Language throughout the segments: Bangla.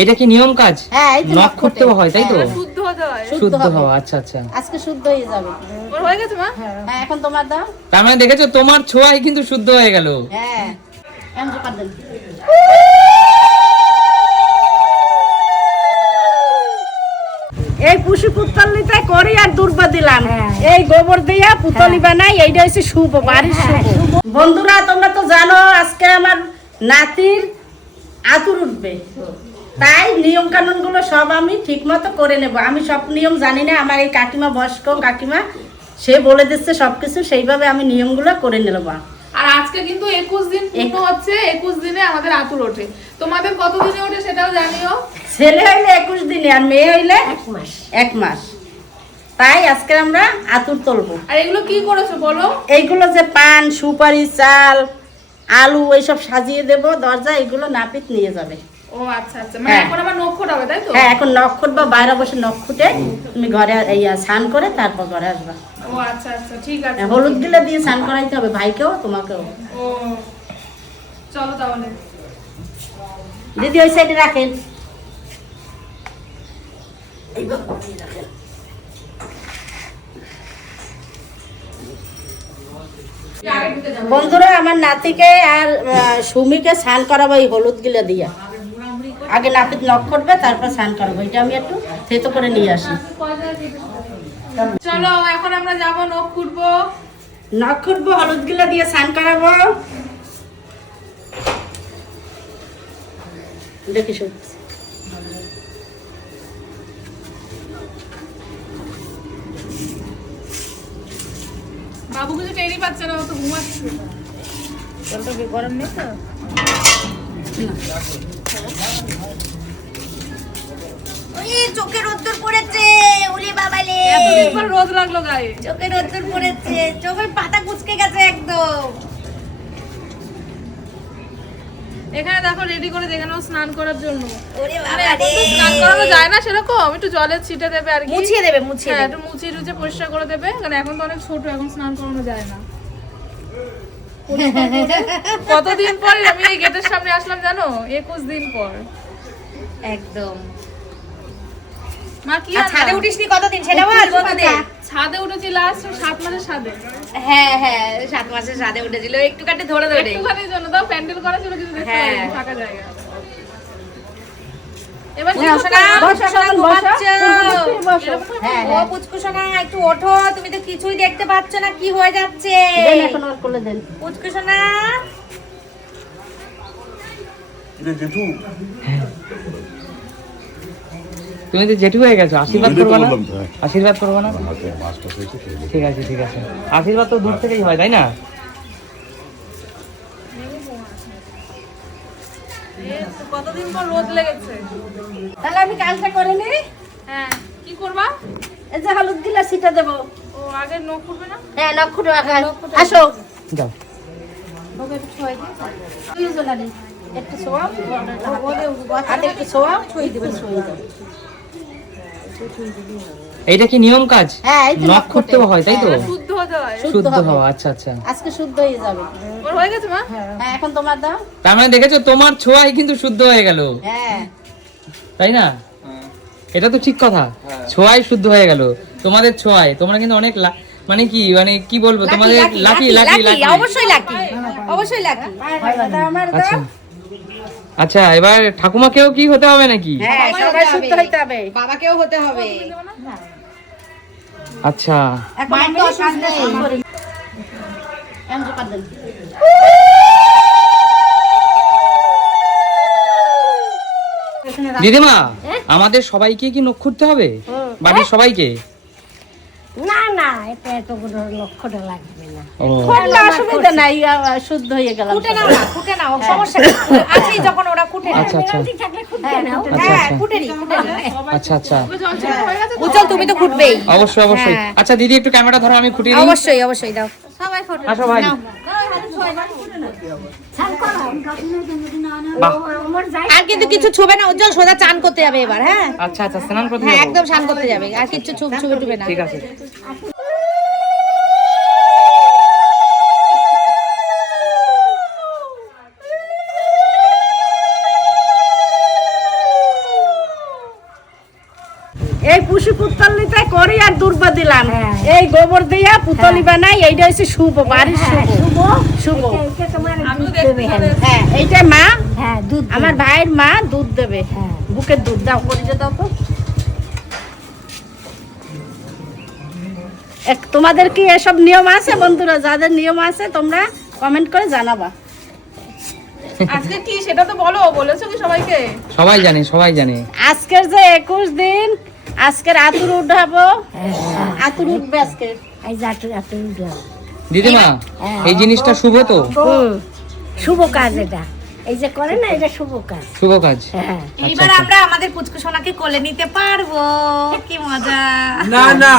এটা কি নিয়ম কাজ? হ্যাঁ, এই তো নখ করতে হয় তাই তো? শুদ্ধ হতে হয়। শুদ্ধ হওয়া, আচ্ছা আচ্ছা। আজকে শুদ্ধ হয়ে যাবে। ওর হয়ে গেছে মা? হ্যাঁ, এখন তোমার দাও। তার মানে দেখেছো তোমার ছোঁয়ায় কিন্তু শুদ্ধ হয়ে গেল। হ্যাঁ, এখন জোকার দেন। এই পুষি পুতলিতে করি আর দুর্বা দিলাম, এই গোবর দিয়া পুতলি বানাই, এইটা হচ্ছে শুভ, বাড়ির শুভ। বন্ধুরা তোমরা তো জানো আজকে আমার নাতির আতুর উঠবে, তাই নিয়ম কানুন গুলো সব আমি ঠিক মতো করে নেব। আমি সব নিয়ম জানি না, আমার এই কাকিমা, বয়স্ক কাকিমা, সে বলে দিচ্ছে সবকিছু, সেইভাবে আমি নিয়মগুলো করে নেব। আর আজকে কিন্তু 21 দিন পূর্ণ হচ্ছে, 21 দিনে আমাদের আতুর ওঠে। তোমাদের কত দিনে ওঠে সেটাও জানিও। ছেলে হইলে 21 দিনে আর মেয়ে হইলে 1 মাস। তাই আজকে আমরা আতুর তুলবো। আর এগুলো কি করেছো বলো? এইগুলো যে পান, সুপারি, চাল, আলু এইসব সাজিয়ে দেব দরজা, এগুলো নাপিত নিয়ে যাবে। ও আচ্ছা আচ্ছা, মানে এখন আবার নখ হবে তাই তো? হ্যাঁ, এখন নখ খুঁটবা, বাইরে বসে নখ খুঁটে তুমি ঘরে স্নান করে তারপর ঘরে আসবা। ও আচ্ছা আচ্ছা, ঠিক আছে। হলুদ গিলা দিয়ে স্নান করাইতে হবে ভাইকেও তোমাকেও। ও চলো তাহলে। দিদি ওই সাইডে রাখেন। বন্ধুরা আমার নাতিকে আর সুমিকে স্নান করাবো এই হলুদ গিলা দিয়া। আগে নাপিত নখ করবে, তারপর স্নান করাবো। এটা আমি একটু থেতো করে নিয়ে আসি। চলো এখন আমরা যাবো নখ খুঁটবো। নখ খুঁটবো, হলুদ গিলা দিয়ে স্নান করাবো। দেখি শুন, বাবু কিছু টেরই পাচ্ছে না, ও তো ঘুমাচ্ছে। জলটা কি গরম নেই তো? চোখে রোদ্দুর পড়েছে, ওরে বাবালে, এতদিন পর রোদ লাগলো গায়ে। চোখে রোদ্দুর পড়েছে, চোখের পাতা কুচকে গেছে একদম। এখানে দেখো রেডি করে দেখে নাও স্নান করার জন্য। ওরে আরে বাবা এখন তো স্নান করানো যায় না সেরকম, একটু জলের ছিটে দেবে আর কি। মুছিয়ে দেবে, মুছিয়ে হ্যাঁ, দেবে। একটু মুছিয়ে টুচিয়ে পরিষ্কার করে দেবে, কারণ এখন তো অনেক ছোট, এখন স্নান করানো যায় না। কতদিন পর আমি এই গেটের সামনে আসলাম জানো? 21 দিন পর। একদম। মা কি আর ছাদে উঠিসনি কতদিন সেটা বল বন্ধুদের। ছাদে উঠেছি লাস্ট 7 মাসের ছাদে। হ্যাঁ হ্যাঁ, 7 মাসের ছাদে উঠেছিল, একটু কাটে ধরে ধরে। একটুখানির জন্য দাও, প্যান্ডেল করা ছিল কিছু দেখতে হ্যাঁ। পাইনি, ফাঁকা জায়গা। এবার কি বসো না, বসো শোনা, ঘুমাচ্ছো। হ্যাঁ, ও পুচকুসোনা একটু ওঠো, তুমি তো কিছুই দেখতে পাচ্ছ না, কি হয়ে যাচ্ছে? দেন এখন ওর কোলে দেন। পুচকুসোনা জেঠু তুমি তো জেঠু হয়ে গেছো, আশীর্বাদ বলেই তো করবো না? বললাম তো, হ্যাঁ। আশীর্বাদ করবো না? হাতে মাছটা পেয়েছে খেয়ে ঠিক আছে ঠিক আছে, আশীর্বাদ তো দূর থেকেই হয় তাই না? কতদিন পর রোদ লেগেছে। তাহলে আমি কাজটা করে নি। হ্যাঁ, কি করবা? এই যে হলুদ গিলা ছিটা দেবো। ও আগে নখ খুঁটবে না? হ্যাঁ, নখ খুঁটো আসো। যাও। একটু শোয়াও, হাতে একটু শোয়াও, ছুঁয়ে দেবে, ছুঁয়ে দেবে। এইটা কি নিয়ম কাজ? হ্যাঁ, এই তো নখ করতে হয় তাই তো? শুদ্ধ হতে হয়। শুদ্ধ হবে। হওয়া, আচ্ছা আচ্ছা। আজকে শুদ্ধ হয়ে যাবে। ওর হয়ে গেছে মা? হ্যাঁ, এখন তোমার দাও। তার মানে দেখেছো তোমার ছোঁয়ায় কিন্তু শুদ্ধ হয়ে গেল, হ্যাঁ, তাই না? এটা তো ঠিক কথা, ছোঁয়ায় শুদ্ধ হয়ে গেল। তোমাদের ছোঁয়ায় তোমরা কিন্তু অনেক মানে কি বলবো, তোমাদের লাকি লাকি লাকি। অবশ্যই লাকি, অবশ্যই লাকি। আমার আচ্ছা দাও। আচ্ছা, এবার ঠাকুমাকেও কি হতে হবে নাকি? হ্যাঁ, সবাই শুদ্ধ হইতে হবে। বাবাকেও হতে হবে। আচ্ছা, এখন আমি কাজটা শুরু করি। এখন জোকার দেন। দিদিমা আমাদের সবাইকে কি নখ খুঁড়তে হবে? বাড়ির সবাইকে? না না, এটা এত লক্ষ্যটা লাগবে না। ও করলে অসুবিধা নাই, শুদ্ধ হয়ে গেলাম। কুটে নাও না, কুটে নাও, সমস্যা নেই। আছেই যখন ওরা কুটে নাও। আচ্ছা আচ্ছা হ্যাঁ, আচ্ছা। কুটে নি, কুটে নি। আচ্ছা আচ্ছা, জল ছেড়ে হয়ে গেছে তো? উজ্জ্বল তুমি তো কুটবেই। অবশ্যই অবশ্যই। হ্যাঁ। আচ্ছা দিদি একটু ক্যামেরা ধরো, আমি খুঁটি নিই। অবশ্যই অবশ্যই দাও। সবাই কুটে আসো ভাই। বাহ, আর কিন্তু কিছু ছুবে না, উজ্জ্বল সোজা চান করতে যাবে এবার। হ্যাঁ আচ্ছা আচ্ছা, স্নান করতে হ্যাঁ, যাবো। একদম স্নান করতে যাবে, আর কিছু ছুবে টুবে না। ঠিক আছে। এই পুষি পুতলিতে করি আর দুর্বা দিলাম এই গোবর দিয়া পুতলি বানাই এইটা হচ্ছে শুভ বাড়ির শুভ শুভ হ্যাঁ এইটা মা আমার ভাইয়ের মা দুধ দেবে বুকের দুধ দাও করে দাও তো তোমাদের কি এসব নিয়ম আছে বন্ধুরা যাদের নিয়ম আছে তোমরা কমেন্ট করে জানাবা আজকে কি সেটা তো বলো, বলেছো কি সবাইকে? সবাই জানে আজকের যে 21 দিন আজকের আতুর উঠাবো আতুর উঠবে আজকে দিদিমা এই জিনিসটা শুভ তো শুভ কাজ এটা, এই যে করে না এটা শুভ কাজ। শুভ কাজ এইবার আমরা আমাদের পুচকু সোনাকে কোলে নিতে পারবো, কি মজা। না না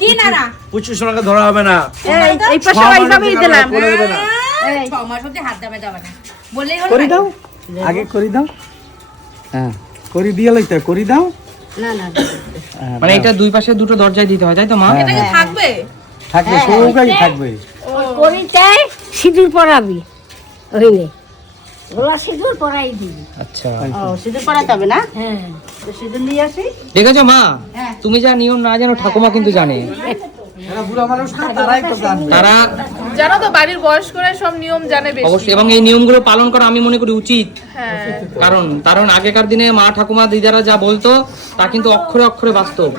কি না না পুচকু সোনাকে ধরা হবে না, এই পাশে এইভাবেই দিলাম 6 মাস অবধি হাত দেবে যাবে না বললেই হলো। করি দাও আগে করি দাও, হ্যাঁ করি দিয়ে লইতে করি দাও। না না মানে এটা দুই পাশে দুটো দরজায় দিতে হয় তাই তো মা? এটা কি থাকবে? থাকবে সৌকাই থাকবে। করিটাই সিঁদুর পরাবি, ওইনে গোলা সিঁদুর পরাই দিবি। আচ্ছা ও সিঁদুর পরাতে হবে না হ্যাঁ তো সিঁদুর নিয়ে আসি দেখেছো মা, তুমি যা নিয়ম না জানো ঠাকুমা কিন্তু জানে। এরা বুড়া মানুষ না, তারাই তো জানবে। তারা জানো তো বাড়ির বয়স্করা সব নিয়ম জানে বেশি। অবশ্যই, এবং এই নিয়মগুলো পালন করা আমি মনে করি উচিত। হ্যাঁ কারণ আগেকার দিনে মা ঠাকুমা দিদারা যা বলতো তা কিন্তু অক্ষরে অক্ষরে বাস্তব।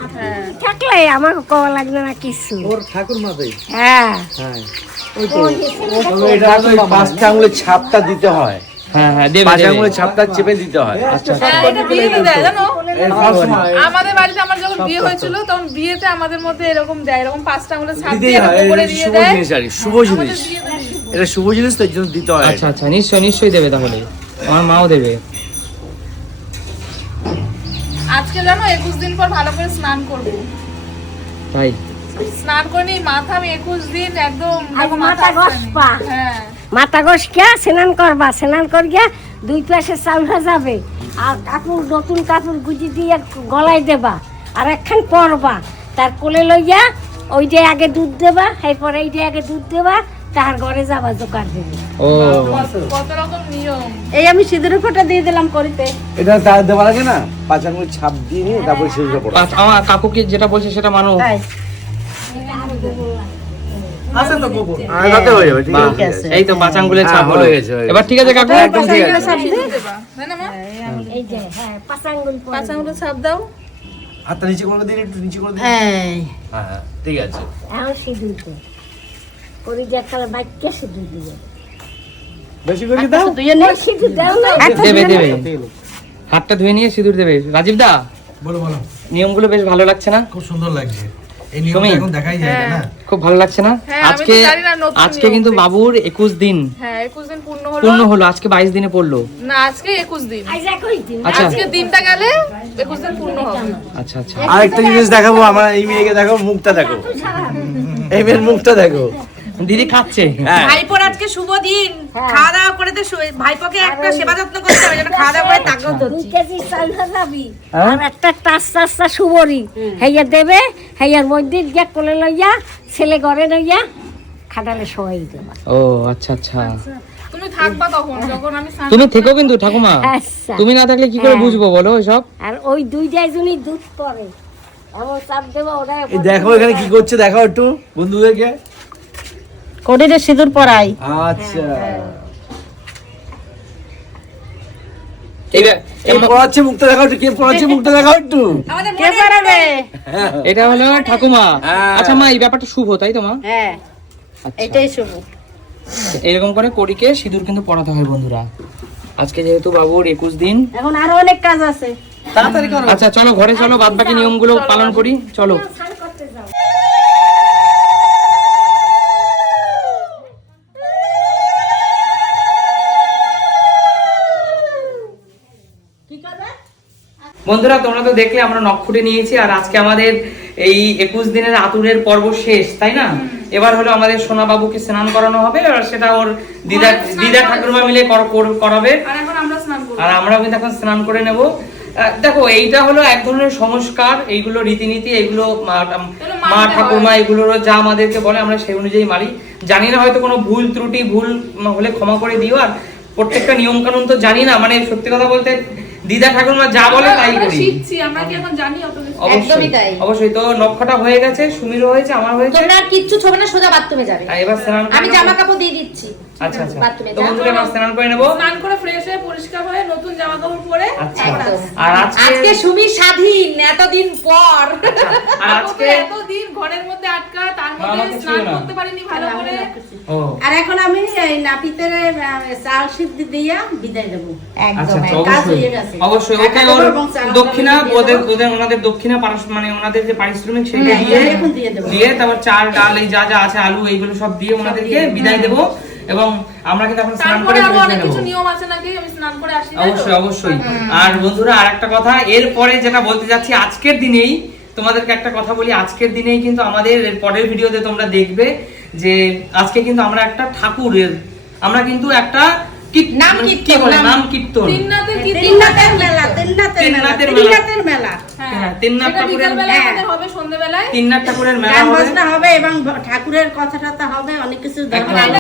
থাকলে আমার কওয়া লাগবে না কিছু। ওর ঠাকুর মাথায় হ্যাঁ হ্যাঁ ওই তো তবে এটা তো ওই 5টা আঙুলের ছাপটা দিতে হয়, হ্যাঁ দেবে 5 দেবে। আঙুলের ছাপটা চেপে দিতে হয়। আচ্ছা হ্যাঁ, এটা বিয়েতে দেয় জানো? এই first সময় আমাদের বাড়িতে আমার যখন বিয়ে হয়েছিল তখন বিয়েতে আমাদের মধ্যে এরকম দেয়, এরকম 5টা আঙুলের ছাপ দিতেই দিয়ে হয়, উপরে এটা দিয়ে শুভ দেয়। জিনিস আর কি, শুভ জিনিস, এটা শুভ জিনিস তো এর জন্য দিতে হয়। আচ্ছা আচ্ছা নিশ্চয়ই দেবে, তাহলে আমার মাও দেবে। আজকে জানো 21 দিন পর ভালো করে স্নান করব। তাই স্নান করে নিই মাথা আমি 21 দিন একদম আজ দেখো মাথা আসছে ঘষবা। না। হ্যাঁ মাথা ঘষকে স্নান করবা, স্নান করিয়া দুই পাশে চাউল যাবে আর কাপড় নতুন কাপড় গুজি দিয়ে গলায় দেবা আর একখান পরবা, তার কোলে লইয়া ওইটা আগে দুধ দেবা, এরপরে এইটা আগে দুধ দেবা, তার ঘরে যাবা জোগাড় দেবে। ও কত রকম নিয়ম। এই আমি সিঁদুরের ফোঁটা দিয়ে দিলাম করিতে এটা তার দেওয়া লাগে না, 5 আঙুলের ছাপ দিয়ে নিয়ে তারপর সেটা পড়ো। আমার কাকুকে যেটা বলছে সেটা মানো। তাই আছে তো গোবর আগাতে হয়ে যাবে, ঠিক বাহ, আছে। এই তো 5 আঙ্গুলের ছাপ হলো। হয়ে গেছে, হয়ে গেছে। এবার ঠিক আছে কাকু, একদম ঠিক আছে। দেবা তাই না মা? এই যে হ্যাঁ 5 আঙ্গুল পরে 5 আঙুলের ছাপ দাও। হাতটা নিচে করে দিন, একটু নিচে করে দিন। এই হ্যাঁ হ্যাঁ ঠিক আছে। এখন সিঁদুর দে করি যে একটা বাক্যে সিঁদুর দিবে। বেশি করে দাও। তুই নে সিঁদুর দাও না দেবে দেবে। হাতটা ধুয়ে নিয়ে সিঁদুর দেবে। রাজীব দা, বলো বলো, নিয়মগুলো বেশ ভালো লাগছে না? খুব সুন্দর লাগছে। এই তুমি? নিয়মটা এখন দেখাই যায় না। খুব ভালো লাগছে না? হ্যাঁ, আমি তো জানি না নতুন আজকে নিয়ম কিন্তু দেখছি। বাবুর 21 দিন হ্যাঁ 21 দিন পূর্ণ পূর্ণ হলো। হলো, আজকে 22 দিনে পড়লো। না আজকে 21 দিন। আজ একই দিন। আচ্ছা আজকে দিনটা গেলে 21 দিন পূর্ণ হবে। আচ্ছা আচ্ছা আরেকটা জিনিস দেখাবো, আমার এই মেয়েকে দেখো, মুখটা দেখো, এই মেয়ের মুখটা দেখো। দিদি খাচ্ছে। হ্যাঁ ভাইপোর আজকে শুভ দিন, খাওয়া দাওয়া করে তো ভাইপোকে একটা সেবা যত্ন করতে হবে, যেন খাওয়া দাওয়া করে তাকত হচ্ছে। 2 কেজি চাল যাবি আর একটা টাস্তা শুভরি হেইয়া দেবে, হেইয়ার মধ্যে গিয়া কোলে লইয়া ছেলে ঘরে লইয়া খাটালে শোয়াই দেবা। ও আচ্ছা আচ্ছা, তুমি থাকবা তখন যখন আমি স্নান তুমি থেকো কিন্তু ঠাকুমা। আচ্ছা তুমি না থাকলে কি করে বুঝবো বলো এসব? আর ওই দুইটাই জনই দুধ পরে এমন চাপ দেবা ওরা এই দেখো এখানে কি করছে, দেখাও একটু বন্ধুদেরকে। করিতে সিঁদুর পরাই আচ্ছা এটা- কে পড়াচ্ছে মুখটা দেখাও একটু, কে পড়াচ্ছে মুখটা দেখাও একটু। আমাদের কে পরাবে এটা হলো ঠাকুমা। হ্যাঁ। আচ্ছা মা, এই ব্যাপারটা শুভ তাই তো মা? হ্যাঁ আচ্ছা। এটাই শুভ এরকম করে কড়িকে সিঁদুর কিন্তু পড়াতে হয় বন্ধুরা। আজকে যেহেতু বাবুর 21 দিন। এখন আরো অনেক কাজ আছে তাড়াতাড়ি করো। আচ্ছা চলো ঘরে চলো, বাদ বাকি নিয়মগুলো পালন করি, চলো। বন্ধুরা তোমরা তো দেখলে আমরা নখখুঁটে নিয়েছি, আর আজকে আমাদের এই 21 দিনের আতুরের পর্ব শেষ, তাই না? এবার হলো আমাদের সোনা বাবুকে স্নান করানো হবে, আর সেটা ওর দিদা ঠাকুরমা মিলে করাবে, আর এখন আমরা স্নান করব। আর আমরাও কিন্তু এখন স্নান করে নেব। দেখো এইটা হলো এক ধরনের সংস্কার, এইগুলো রীতিনীতি, এগুলো মা ঠাকুরমা এগুলোর যা আমাদেরকে বলে আমরা সেই অনুযায়ী মানি। জানি না, হয়তো কোনো ভুল ত্রুটি ভুল হলে ক্ষমা করে দিও। আর প্রত্যেকটা নিয়ম কানুন তো জানি না, মানে সত্যি কথা বলতে দিদা ঠাকুরমা যা বলে তাই আমরা করি। শিখছি, আমরা কি এখন জানি অত কিছু? অবশ্যই অবশ্যই। তো নক্ষটা হয়ে গেছে, সুমিরও হয়েছে, আমার হয়েছে। তোমরা আর কিচ্ছু ছবে না, সোজা বাথরুমে যাবে। আর এবার স্নান করে আমি নেবো। জামা কাপড় দিয়ে দিচ্ছি। আচ্ছা আচ্ছা। বাথরুমে তো যাও। বন্ধুরা এবার স্নান করে নেবো। স্নান করে ফ্রেশ হয়ে পরিষ্কার হয়ে নতুন জামা কাপড় পরে আচ্ছা। একদম। আর আজকে আজকে সুমি স্বাধীন এতদিন পর। আর আজকে এতদিন ঘরের মধ্যে আটকা, তার আমার মধ্যে কিছু স্নান না। করতে পারিনি ভালো করে। ও আর এখন আমি এই নাপিতের চাল সিদ্ধ দিয়া বিদায় দেবো। আচ্ছা আচ্ছা, কাজ অবশ্যই হয়ে গেছে। অবশ্যই। ওকে টাকা ওর দেবো এবং চাল দক্ষিণা দিয়ে দেবো। ওনাদের দক্ষিণা মানে ওনাদের যে পারিশ্রমিক সেটা হ্যাঁ, দিয়ে এখন দিয়ে দেবো। দিয়ে তারপর চাল ডাল এই যা যা আছে আলু এইগুলো সব দিয়ে ওনাদেরকে বিদায় দেবো। এবং আমরা কিন্তু এখন স্নান তারপরে করে আরো ফ্রেশ অনেক হয়ে কিছু নেবো। নিয়ম আছে নাকি, আমি স্নান করে আসি, তাই তো? অবশ্যই অবশ্যই। আর বন্ধুরা আরেকটা কথা, এরপরে যেটা বলতে যাচ্ছি, আজকের দিনেই তোমাদেরকে একটা কথা বলি, আজকের দিনেই কিন্তু আমাদের এর পরের ভিডিওতে তোমরা দেখবে যে আজকে কিন্তু আমরা একটা ঠাকুরের আমরা কিন্তু একটা নাম মানে কি কীর্তন, বলে, নাম কীর্তন, তিননাথের কি তিননাথের মেলা, তিননাথের মেলা, তিননাথের মেলা। তিননাথের মেলা। হ্যাঁ, তিননাথ সেটা ঠাকুরের বিকেল বেলায় হ্যাঁ। আমাদের হবে, সন্ধ্যেবেলায়। তিননাথ ঠাকুরের মেলা গান হবে। বাজনা হবে এবং ঠাকুরের কথা টথা হবে, অনেক কিছু একদম। দরকার।